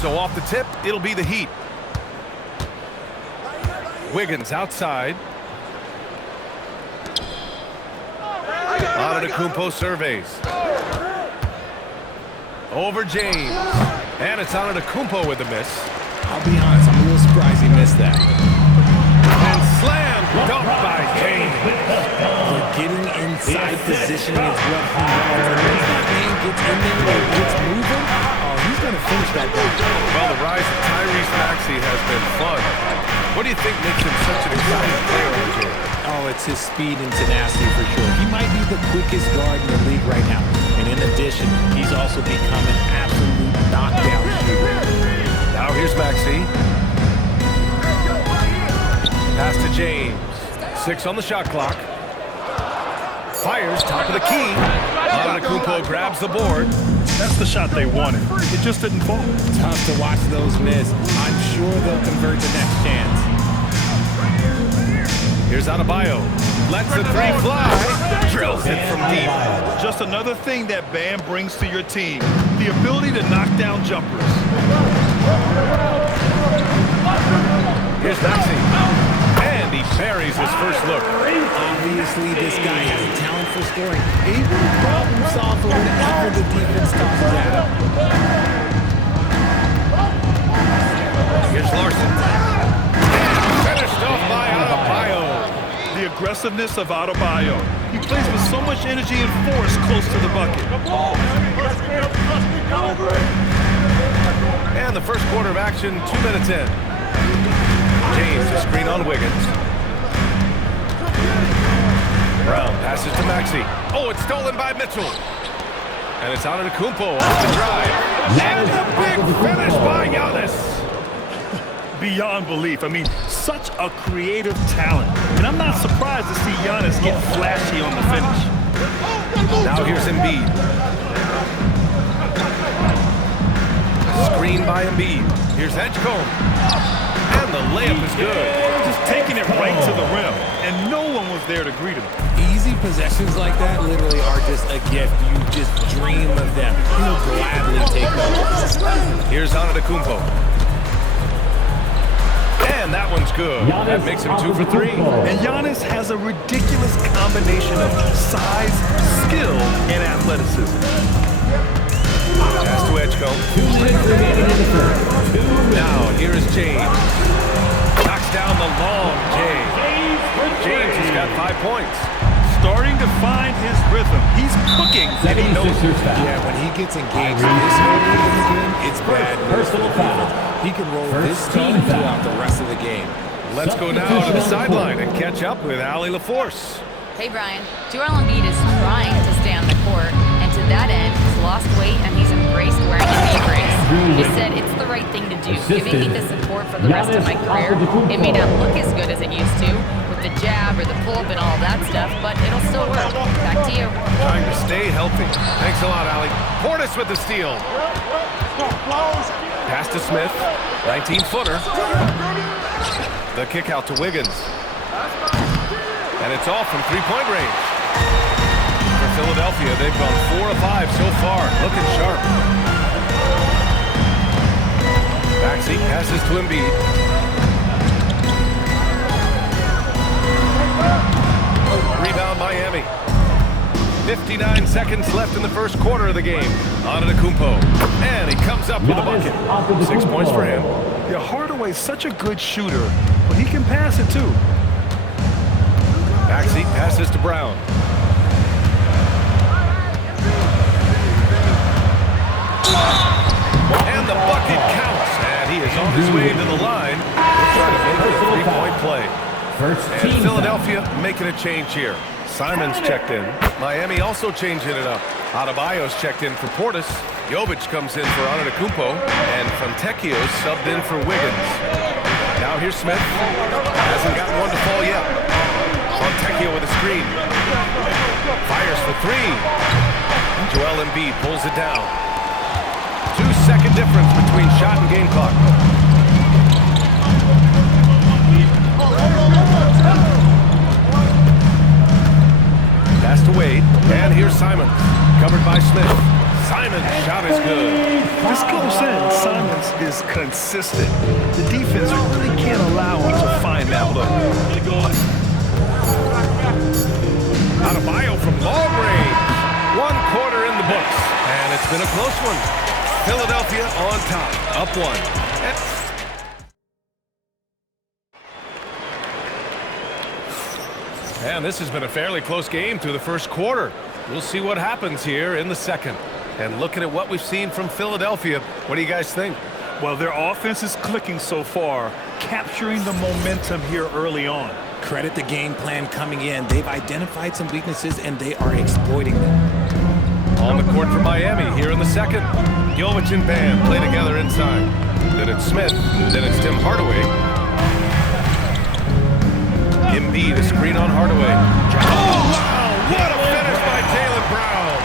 so off the tip, it'll be the Heat. Wiggins outside. Antetokounmpo surveys. Over James. And it's Antetokounmpo with the miss. I'll be honest, I'm a little surprised he missed that. And slam dunked by James. They're getting inside position is what he wants. Once that man gets in there and gets moving, oh, he's going to finish that dunk. Well, the rise of Tyrese Maxey has been fun. What do you think makes him such an exciting player on the court? Oh, it's his speed and tenacity for sure. He might be the quickest guard in the league right now. And in addition, he's also become an absolute knockdown shooter. Now here's Maxey. Pass to James. 6 on the shot clock. Fires top of the key. Antetokounmpo grabs the board. That's the shot they wanted. It just didn't fall. Tough to watch those miss. I'm sure they'll convert the next chance. Here's Adebayo. Lets the three fly. Drills it from deep. Just another thing that Bam brings to your team. The ability to knock down jumpers. Here's Maxey. And he buries his first look. Obviously, this guy has a talent for scoring. Able to problem solve for whatever the defense tosses at him. Here's Larson. And finished off by Adebayo. The aggressiveness of Adebayo. He plays with so much energy and force close to the bucket. And the first quarter of action, 2 minutes in. James, a screen on Wiggins. Brown passes to Maxey. Oh, it's stolen by Mitchell. And it's Antetokounmpo off the drive. And a big finish by Giannis. Beyond belief. I mean, such a creative talent. And I'm not surprised to see Giannis get flashy on the finish. Now here's Embiid. Screen by Embiid. Here's Edgecombe. And the layup is good. Just taking it right to the rim. And no one was there to greet him. Easy possessions like that literally are just a gift. You just dream of them. He'll gladly take them. Here's Antetokounmpo. And that one's good. That makes him 2 for 3. And Giannis has a ridiculous combination of size, skill, and athleticism. Pass to Edgecombe. 2 minutes remaining in the first. Now, here is James. Knocks down the long James. James has got 5 points. Starting to find his rhythm. He's cooking, and he knows it. Yeah, when he gets engaged this early in the game, it's bad. Personal foul. He can roll this team throughout the rest of the game. Let's go now to the sideline and catch up with Allie LaForce. Hey, Brian. Joel Embiid is trying to stay on the court, and to that end, he's lost weight and he's embraced wearing a knee brace. He said it's the right thing to do, giving me the support for the rest of my career. It may not look as good as it used to, with the jab or the pull-up and all that stuff, but it'll still work. Back to you. Trying to stay healthy. Thanks a lot, Allie. Portis with the steal. Pass to Smith. 19-footer. The kick out to Wiggins. And it's off from three-point range. For Philadelphia, they've gone 4 of 5 so far. Looking sharp. Maxey passes to Embiid. Rebound Miami. 59 seconds left in the first quarter of the game. Antetokounmpo. And he comes up with a bucket. 6 points for him. Yeah, Hardaway's such a good shooter, but he can pass it too. Maxey passes to Brown. And the bucket counts. And he is on his way to the line. Trying to make it a three-point play. And Philadelphia making a change here. Simon's checked in. Miami also changing it up. Adebayo's checked in for Portis. Jovic comes in for Antetokounmpo. And Fontecchio's subbed in for Wiggins. Now here's Smith. Hasn't gotten one to fall yet. Fontecchio with a screen. Fires for 3. Joel Embiid pulls it down. 2-second difference between shot and game clock. Pass to Wade. And here's Simon. Covered by Smith. Simon's shot is good. This goes in. Simons is consistent. The defense really can't allow him to find that look. Adebayo from long range. 1 quarter in the books. And it's been a close one. Philadelphia on top. Up 1. And this has been a fairly close game through the first quarter. We'll see what happens here in the second. And looking at what we've seen from Philadelphia, what do you guys think? Well, their offense is clicking so far, capturing the momentum here early on. Credit the game plan coming in. They've identified some weaknesses, and they are exploiting them. On the court for Miami here in the second. Jovic and Bam play together inside. Then it's Smith. Then it's Tim Hardaway. Embiid, a screen on Hardaway. Oh, wow! What a finish by Jaylen Brown!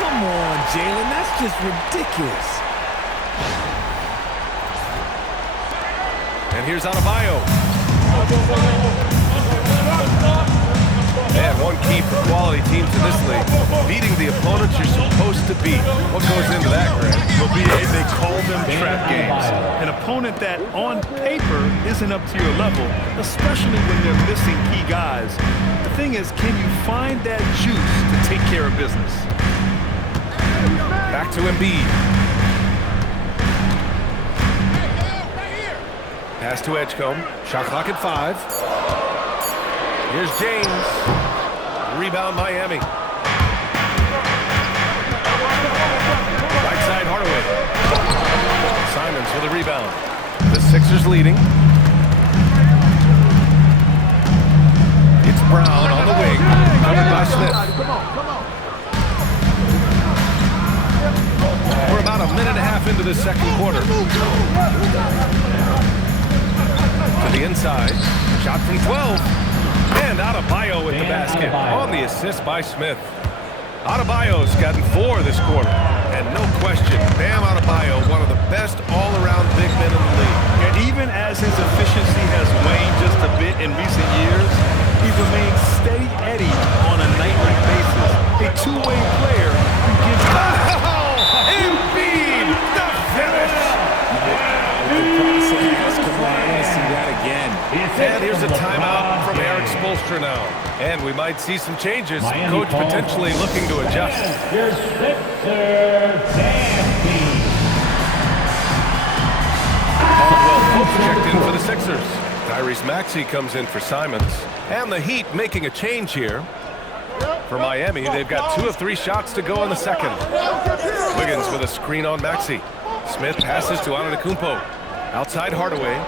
Come on, Jaylen. That's just ridiculous. And here's Adebayo. And one key for quality teams in this league, beating the opponents you're supposed to beat. What goes into that, Grant? Well, they call them trap games. An opponent that, on paper, isn't up to your level, especially when they're missing key guys. The thing is, can you find that juice to take care of business? Back to Embiid. Pass to Edgecombe. Shot clock at 5. Here's James. Rebound Miami. Right side Hardaway. Simons with a rebound. The Sixers leading. It's Brown on the wing. Covered by Smith. We're about a minute and a half into the second quarter. To the inside. Shot from 12. And Adebayo with the basket on the assist by Smith. Adebayo's gotten 4 this quarter. And no question, Bam Adebayo, one of the best all-around big men in the league. And even as his efficiency has waned just a bit in recent years, he remains steady Eddie on a nightly basis. A two-way player who gives... Embiid, the finish! Come on, I want to see that again. And here's a timeout from Eric Spoelstra now. And we might see some changes. Coach potentially looking to adjust. Your Sixers team. Caldwell Pope checked in for the Sixers. Tyrese Maxey comes in for Simons. And the Heat making a change here. For Miami, they've got 2 of 3 shots to go in the second. Wiggins with a screen on Maxey. Smith passes to Antetokounmpo. Outside Hardaway.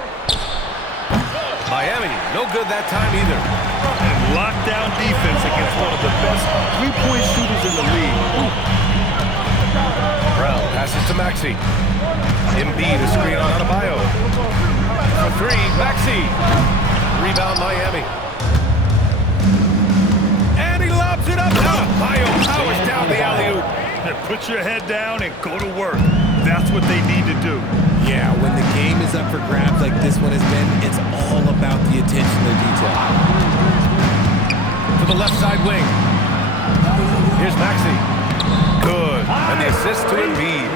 Miami, no good that time either. And lockdown defense against one of the best three-point shooters in the league. Brown passes to Maxey. Embiid, a screen on Adebayo. For 3, Maxey. Rebound Miami. And he lobs it up. Adebayo powers down the alley-oop. Put your head down and go to work. That's what they need to do. Yeah, when the game is up for grabs like this one has been, it's all about the attention to detail. To the left side wing. Here's Maxey. Good. And the assist to Embiid.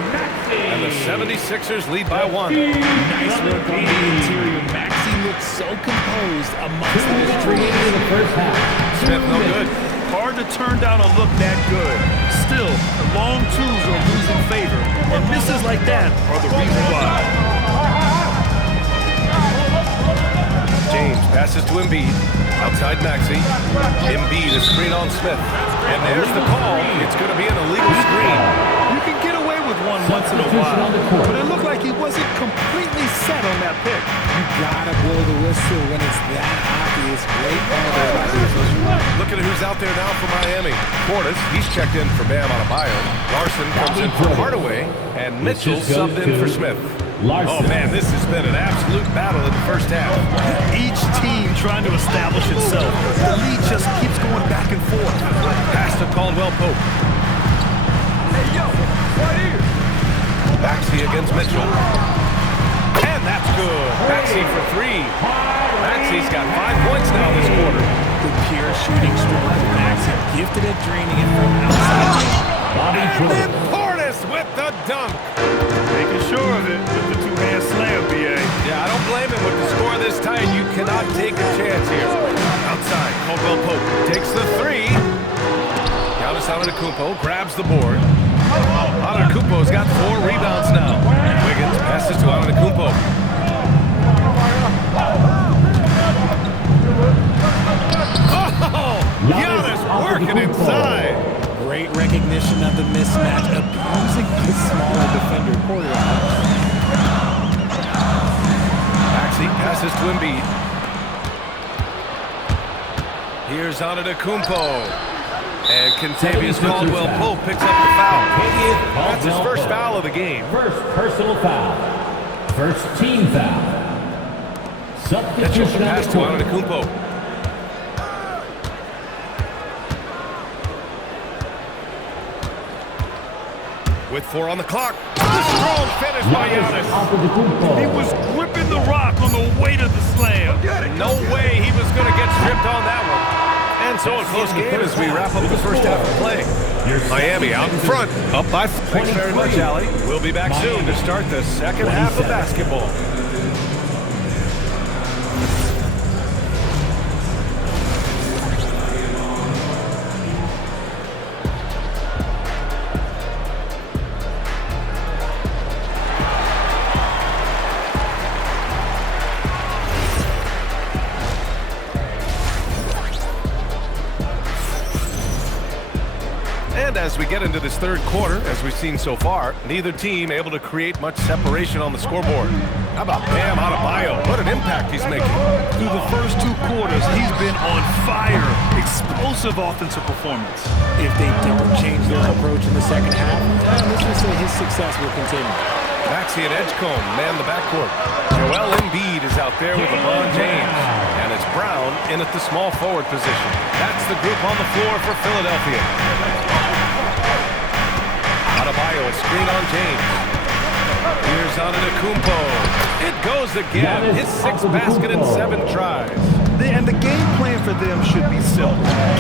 And the 76ers lead by 1. Nice work on the interior. Maxey looks so composed amongst the Created in the first half. Smith no good. Hard to turn down a look that good. Still, the long twos are losing favor, and misses like that are the reason why. James passes to Embiid. Outside Maxey. Embiid, a screen on Smith. And there's the call. It's going to be an illegal screen. You can get away with one once in a while, but it looked like he wasn't completely set on that pick. You gotta blow the whistle when it's that obvious. Great ball there by the official. Looking at who's out there now for Miami. Portis, he's checked in for Bam Adebayo. Larson comes in for Hardaway. And Mitchell subbed in for Smith. Oh, man, this has been an absolute battle in the first half. Each team trying to establish itself. The lead just keeps going back and forth. Pass to Caldwell Pope. Maxey against Mitchell. And that's good. Maxey for 3. Maxey's got 5 points now this quarter. The pure shooting stroke of Maxey, gifted at draining it from outside. And then Portis with the dunk. Making sure of it with the two-hand slam, B.A. Yeah, I don't blame him with the score this tight. You cannot take a chance here. Outside, Caldwell Pope takes the three. Giannis Antetokounmpo grabs the board. Antetokounmpo's got 4 rebounds now. Wiggins passes to Antetokounmpo. Oh, Giannis working inside. Great recognition of the mismatch, abusing his smaller defender quarterback. Maxey passes to Embiid. Here's Antetokounmpo. And Kentavious Caldwell-Pope picks up the foul. That's his first foul of the game. First personal foul. First team foul. Substitution Pass to number 2. Antetokounmpo. With 4 on the clock. The strong finish by Giannis. He was gripping the rock on the weight of the slam. No way he was going to get stripped on that one. And so a close game as we wrap up the first half of play. Miami out in front, up by 4. Thanks very much, Allie. We'll be back soon to start the second half of basketball. And as we get into this third quarter, as we've seen so far, neither team able to create much separation on the scoreboard. How about Bam Adebayo? What an impact he's making. Through the first 2 quarters, he's been on fire. Explosive offensive performance. If they don't change their approach in the second half, let's just say his success will continue. Maxey and Edgecombe man the backcourt. Joel Embiid is out there with LeBron James. And it's Brown in at the small forward position. That's the group on the floor for Philadelphia. Adebayo, a screen on James. Here's Antetokounmpo. It goes again. His 6th basket in 7 tries. And the game plan for them should be simple.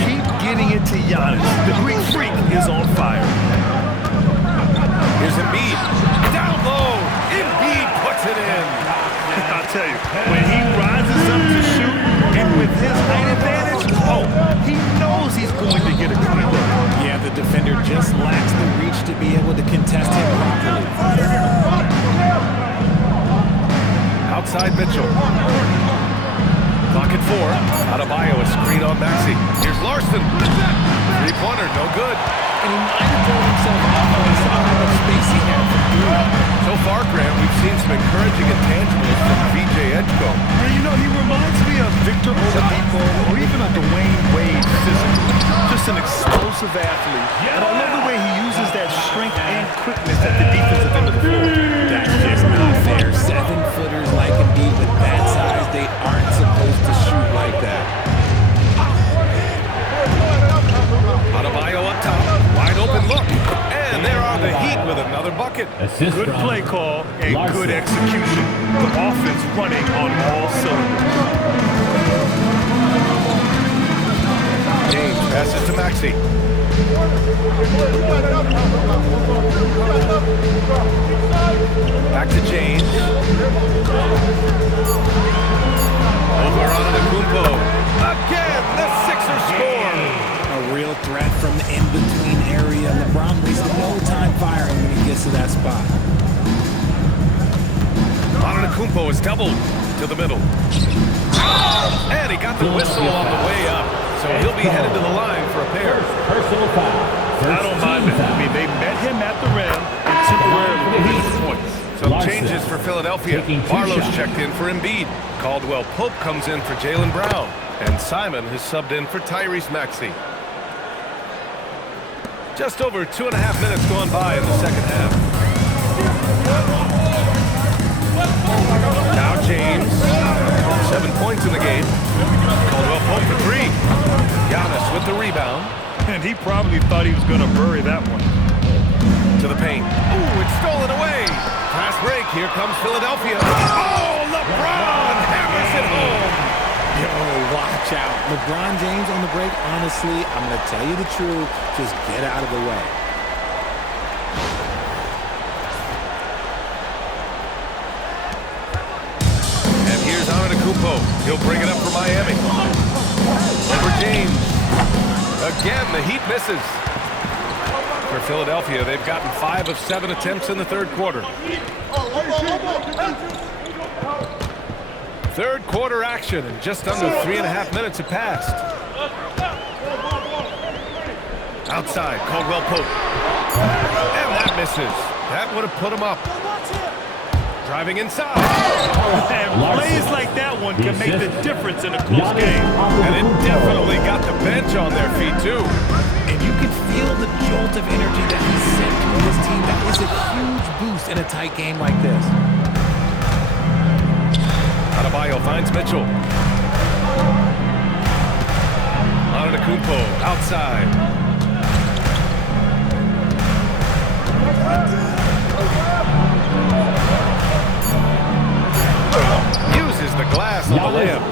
Keep getting it to Giannis. The Greek freak is on fire. Here's Embiid. Down low. Embiid puts it in. I'll tell you, when he rises up to shoot, and with his height advantage, he knows he's going to get a clean look. Yeah, the defender just lacks the reach to be able to contest him properly. Outside Mitchell. Clock at 4. Adebayo, a screen on Maxey. Here's Larson. 3-pointer, no good. And he might have thrown himself off when he saw how much space he had for three. So far, Grant, we've seen some encouraging intangibles from VJ Edgecombe. Yeah, you know, he reminds me of Victor Oladipo or even a Dwayne Wade physically. Just an explosive athlete. And I love the way he uses that strength and quickness at the defensive end of the floor. That's just not fair. 7-footers like Embiid with that size, they aren't supposed to shoot like that. Adebayo up top. Wide open look. And there are the Heat with another bucket. Assist Good from play call and Larson. good execution. The offense running on all cylinders. James passes to Maxey. Back to James. Over on Antetokounmpo. Again, the Sixers score. A real threat from the in-between area. LeBron wastes no time firing when he gets to that spot. Antetokounmpo is doubled to the middle. And he got the whistle on the way up. So he'll be headed to the line for a pair. personal foul. I don't mind that. I mean, they met him at the rim and temporarily hit the points. Some Larson changes for Philadelphia. taking 2 Barlow's shots. checked in for Embiid. Caldwell Pope comes in for Jaylen Brown. And Simon has subbed in for Tyrese Maxey. Just over 2.5 minutes gone by in the second half. Now James. 7 points in the game. Caldwell Pope for 3. Giannis with the rebound. And he probably thought he was going to bury that one. To the paint. Ooh, it's stolen away. Fast break. Here comes Philadelphia. Oh, LeBron hammers it home. Yo, watch out. LeBron James on the break, honestly, I'm going to tell you the truth. Just get out of the way. Antetokounmpo. He'll bring it up for Miami. Over James. Again, the Heat misses. For Philadelphia, they've gotten 5 of 7 attempts in the third quarter. Third quarter action, and just under 3.5 minutes have passed. Outside, Caldwell Pope. And that misses. That would have put him up. Driving inside. And plays like that one can make the difference in a close game. And it definitely got the bench on their feet, too. And you can feel the jolt of energy that he sent to his team. That is a huge boost in a tight game like this. Adebayo finds Mitchell. Antetokounmpo outside. Uses the glass on the layup.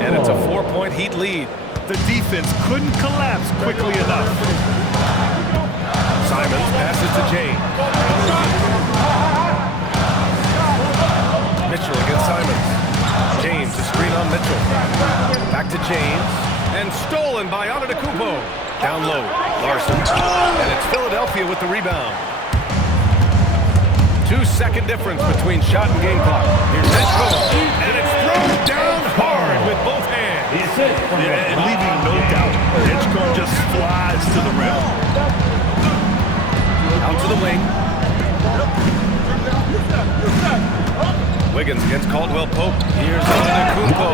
And it's a 4-point Heat lead. The defense couldn't collapse quickly enough. Simons passes to James. Mitchell against Simons. James, a screen on Mitchell. Back to James. And stolen by Antetokounmpo. Down low, Larson. And it's Philadelphia with the rebound. 2-second difference between shot and game clock. Here's Mitchell. And it's thrown down hard with both hands. Yeah, and leaving no doubt. Edgecombe just flies to the rim. Out to the wing. Wiggins against Caldwell Pope. Here's Antetokounmpo.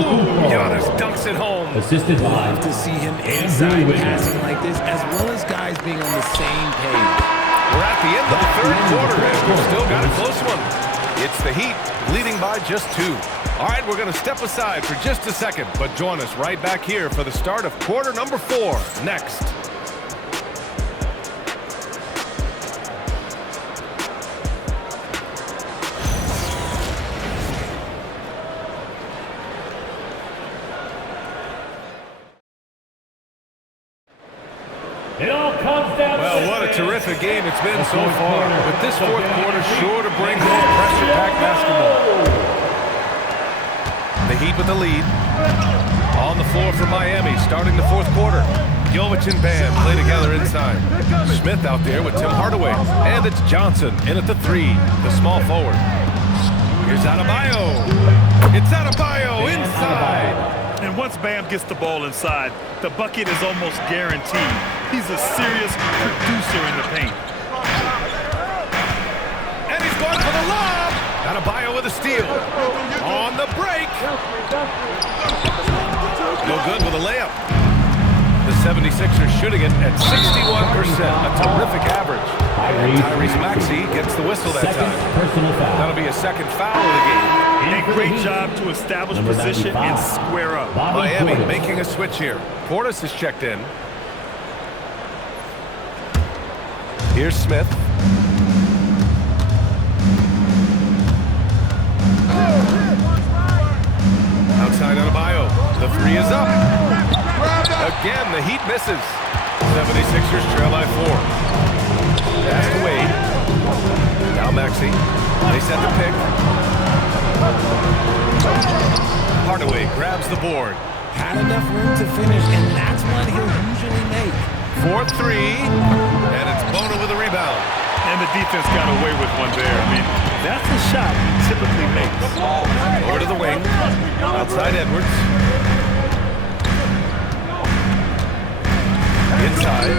Ooh, Giannis dunks it home. Assisted by Love to see him inside passing like this, as well as guys being on the same page. We're at the end of the third quarter, and we've still got a close one. It's the Heat leading by just 2. All right, we're going to step aside for just a second, but join us right back here for the start of quarter number 4 next. it all comes down to Well, what a terrific game it's been so far. But this fourth quarter sure to bring home pressure-packed basketball. The Heat with the lead. On the floor for Miami, starting the fourth quarter. Jovic and Bam play together inside. Smith out there with Tim Hardaway. And it's Johnson in at the 3, the small forward. Here's Adebayo. It's Adebayo inside. And once Bam gets the ball inside, the bucket is almost guaranteed. He's a serious producer in the paint. And he's going for the lob. Adebayo with a steal. On the break. No good with a layup. The 76ers shooting it at 61%. A terrific average. Tyrese Maxey gets the whistle that time. That'll be a second foul of the game. A great job to establish position and square up. Miami making a switch here. Portis is checked in. Here's Smith. Outside Adebayo. The 3 is up. Again, the Heat misses. 76ers trail by 4. Pass to Wade. Now Maxey. They set the pick. Hardaway grabs the board. Had enough room to finish, and that's one he'll usually make. 4-3. And it's Bono with a rebound. And the defense got away with one there. I mean, that's a shot he typically makes. Over to the wing. Outside Edwards. Inside.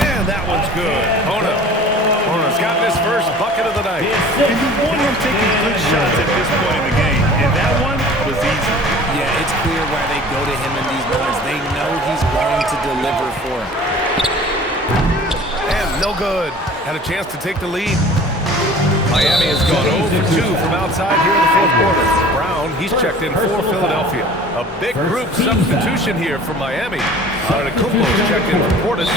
And that one's good. Bono's gotten his first bucket of the night. And you want him taking good shots at this point in the game. And that one was easy. Yeah, it's clear why they go to him in these moments. They know he's going to deliver for him. And no good. Had a chance to take the lead. Miami has gone 0 for 2 from outside here in the fourth quarter. Brown, he's checked in for Philadelphia. A big group substitution here for Miami. Antetokounmpo's checked in for Portis.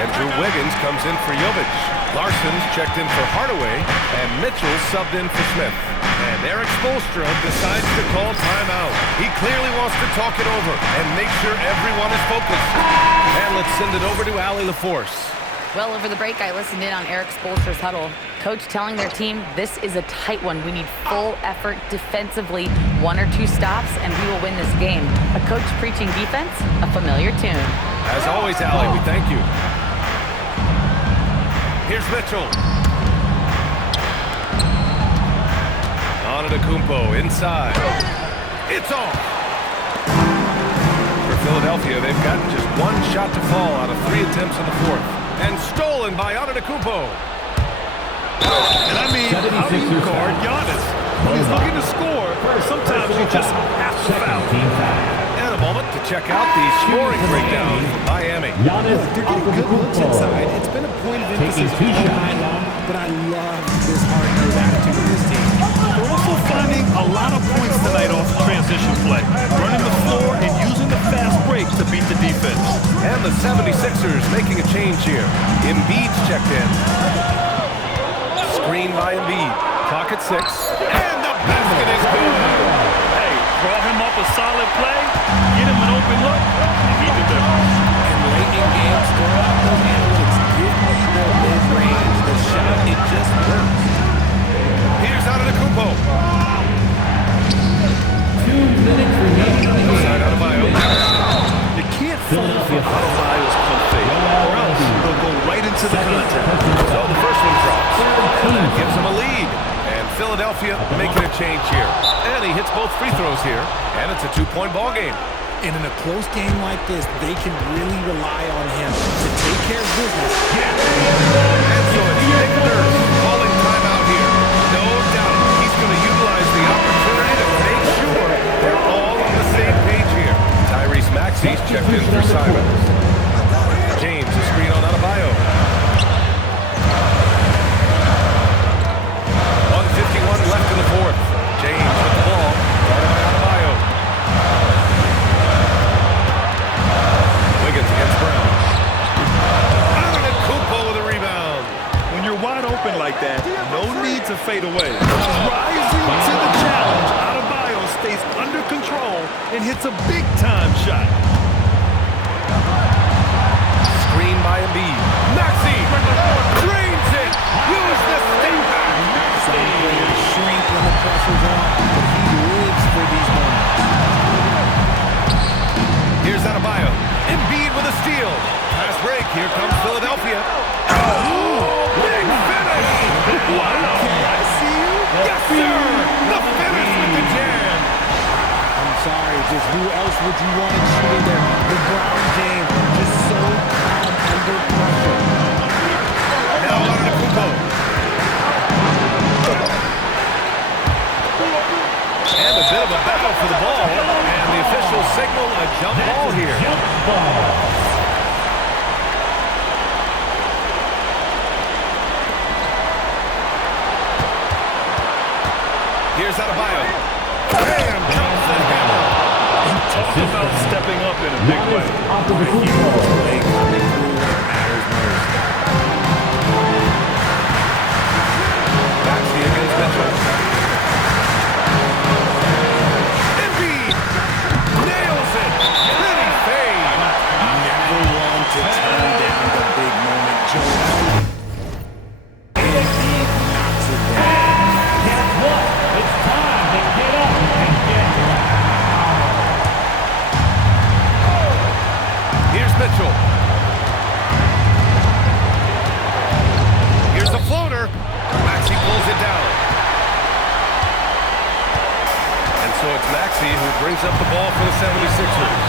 Andrew Wiggins comes in for Jovic. Larson's checked in for Hardaway. And Mitchell subbed in for Smith. And Eric Spoelstra decides to call timeout. He clearly wants to talk it over and make sure everyone is focused. And let's send it over to Allie LaForce. Well, over the break, I listened in on Eric Spoelstra's huddle. coach telling their team, this is a tight one. We need full effort defensively, 1 or 2 stops, and we will win this game. A coach preaching defense, a familiar tune. As always, Allie, we thank you. Here's Mitchell. Antetokounmpo inside. It's off. For Philadelphia, they've gotten just 1 shot to fall out of 3 attempts in the 4th. And stolen by Antetokounmpo. And I mean, how do you guard Giannis? When he's looking to score, sometimes you just have to foul. And a moment to check out the scoring breakdown from Miami. They're getting good looks inside. It's been a point of emphasis all night long, but I love this hard-nosed attitude of this team. They're also finding a lot of points tonight off transition play, running the floor and using the fast break to beat the defense. And the 76ers making a change here. Embiid's checked in. Screen by Embiid. Clock at 6. And the basket is good. Hey, draw him up a solid play, get him an open look, and he delivers. And late in games, throw out those analytics. Give me the mid-range, the shot, it just works. Here's Antetokounmpo. 2 minutes remaining in the Side game. Adebayo. You can't fall for Adebayo's pump fake, or else they'll go right into the contact. So the first one drops. And that gives them a lead. And Philadelphia making a change here. And he hits both free throws here. And it's a 2-point ball game. And in a close game like this, they can really rely on him to take care of business. And so it's Nick Nurse calling timeout here. No doubt he's going to utilize the opportunity to make sure they're all on the same page here. Tyrese Maxey's checked in for Simons. James, a screen on Adebayo. 1:51 left in the 4th. James with the ball. Guarded by Adebayo. Wiggins against Brown. Antetokounmpo with a rebound. When you're wide open like that, no need to fade away. Rising to the challenge, Adebayo stays under control and hits a big-time shot. Screen by Embiid. Maxey drains it. Use the step back. Some players shrink when the pressure's on, but he lives for these moments. Here's Adebayo. Embiid with a steal. Pass break. Here comes Philadelphia. Oh, big finish. Wow, I see you. Yes, sir. The finish with the jam. I'm sorry, just who else would you want to shoot in there? LeBron James, just so calm under pressure. Now Antetokounmpo. And a bit of a battle for the ball. And the officials signal a jump ball here. Here's Adebayo. Bam! Drops that hammer. Talk about stepping up in a big way. Play coming through when it matters most. Maxey against Mitchell. Embiid nails it. Pretty fade. Never one to turn down the big moment. Joel Embiid knocks it down. Guess what? It's time to get up and get loud. Here's Mitchell. Here's the floater. Maxey pulls it down. And so it's Maxey who brings up the ball for the 76ers.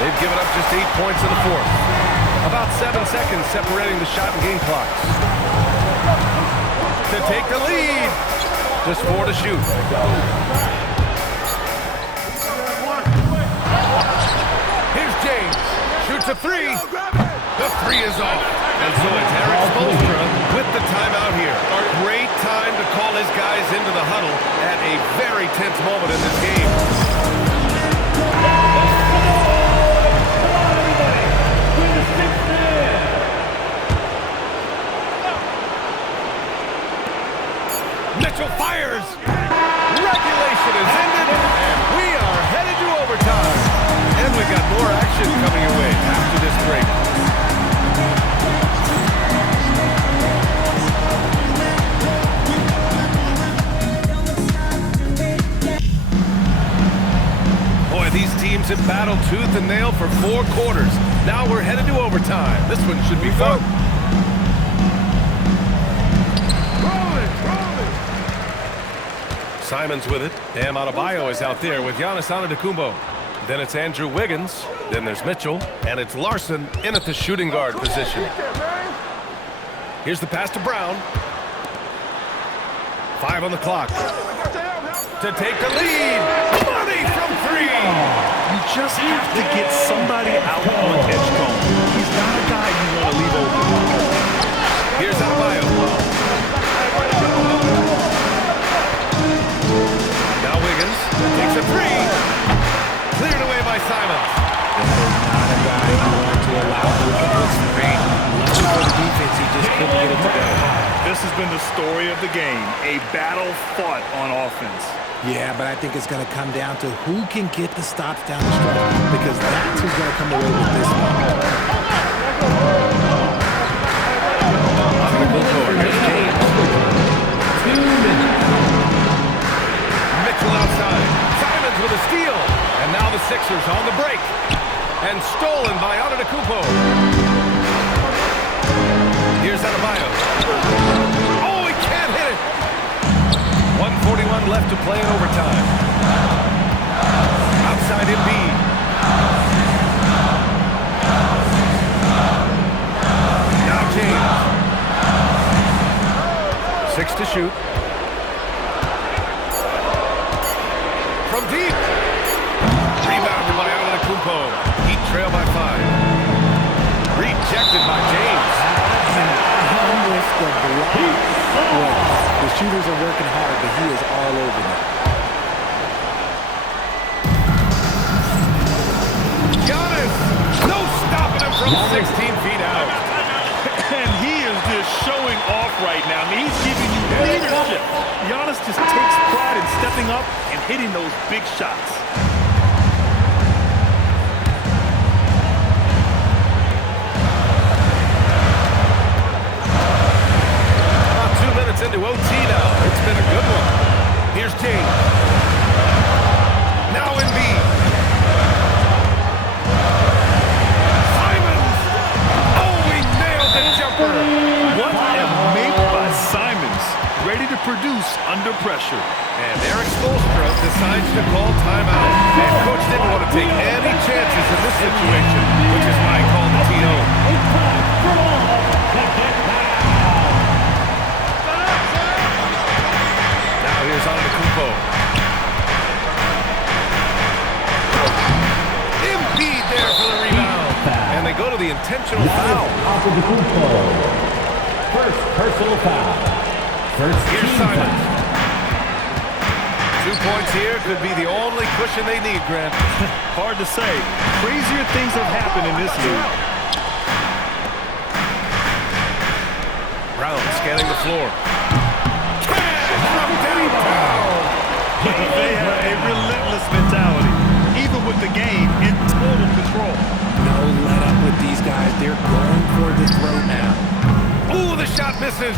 They've given up just 8 points in the 4th. About 7 seconds separating the shot and game clocks. To take the lead. Just 4 to shoot. Here's James. Shoots a 3. The 3 is off. And so it's Eric Spoelstra with the timeout here. A great time to call his guys into the huddle at a very tense moment in this game. Mitchell fires. Regulation is ended, and we are headed to overtime. And we've got more action coming your way after this break. tooth and nail for 4 quarters. Now we're headed to overtime. This one should be fun. Simons with it. Bam Adebayo is out there with Giannis Antetokounmpo. Then it's Andrew Wiggins. Then there's Mitchell. And it's Larson in at the shooting guard position. Here's the pass to Brown. 5 on the clock. To take the lead. Money from 3. You just have to get somebody out on edge cone. He's not a guy you want to leave open. Here's Adebayo. Now Wiggins takes a 3. Cleared away by Simons. Not a guy you want to allow to put screen. Lucky for the defense, he just couldn't get it together. This has been the story of the game, a battle fought on offense. Yeah, but I think it's going to come down to who can get the stops down the stretch, because that's who's going to come away with this one. Mitchell outside. Simons with a steal. And now the Sixers on the break. And stolen by Antetokounmpo. Here's Adebayo. Oh, he can't hit it. 1:41 left to play in overtime. Outside Embiid. Now James. 6 to shoot. From deep. Rebounded by Antetokounmpo. Heat trail by 5. Rejected by James. With the block. The shooters are working hard, but he is all over them. Giannis! No stopping him from 16 feet out. And he is just showing off right now. I mean, he's giving you leadership. Giannis just takes pride in stepping up and hitting those big shots. Into OT now. It's been a good one. Here's James. Now Embiid. Simons. Oh, he nailed the jumper. What a make by Simons. Ready to produce under pressure. And Eric Spoelstra decides to call timeout. And coach didn't want to take any chances in this situation, which is why he called the TO. Here's Antetokounmpo. Embiid there for the rebound. And they go to the intentional foul. Antetokounmpo. First personal foul. First Here's team Simons. foul. 2 points here could be the only cushion they need, Grant. Hard to say. Crazier things have happened in this league. Brown scanning the floor. They have a relentless mentality, even with the game in total control. No let up with these guys. They're going for the throw now. Ooh, the shot misses.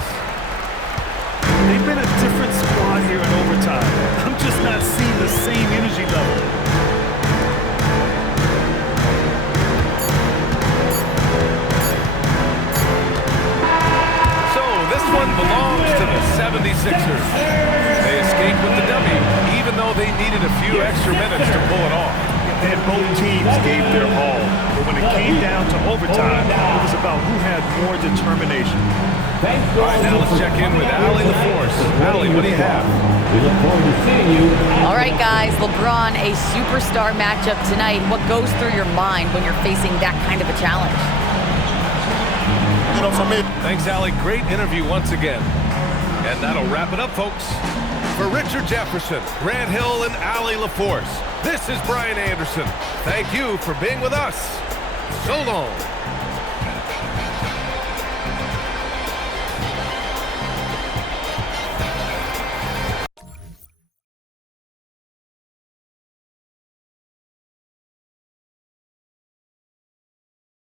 They've been a different squad here in overtime. I'm just not seeing the same energy level. So this one belongs to the 76ers. They escaped with the W, even though they needed a few extra minutes to pull it off. And both teams gave their all. But when it came down to overtime, it was about who had more determination. All right, now let's check in with Allie LaForce. Allie, what do you have? We look forward to seeing you. All right, guys, LeBron, a superstar matchup tonight. What goes through your mind when you're facing that kind of a challenge? For me. Thanks, Allie. Great interview once again. And that'll wrap it up, folks. For Richard Jefferson, Grant Hill, and Allie LaForce, this is Brian Anderson. Thank you for being with us. So long.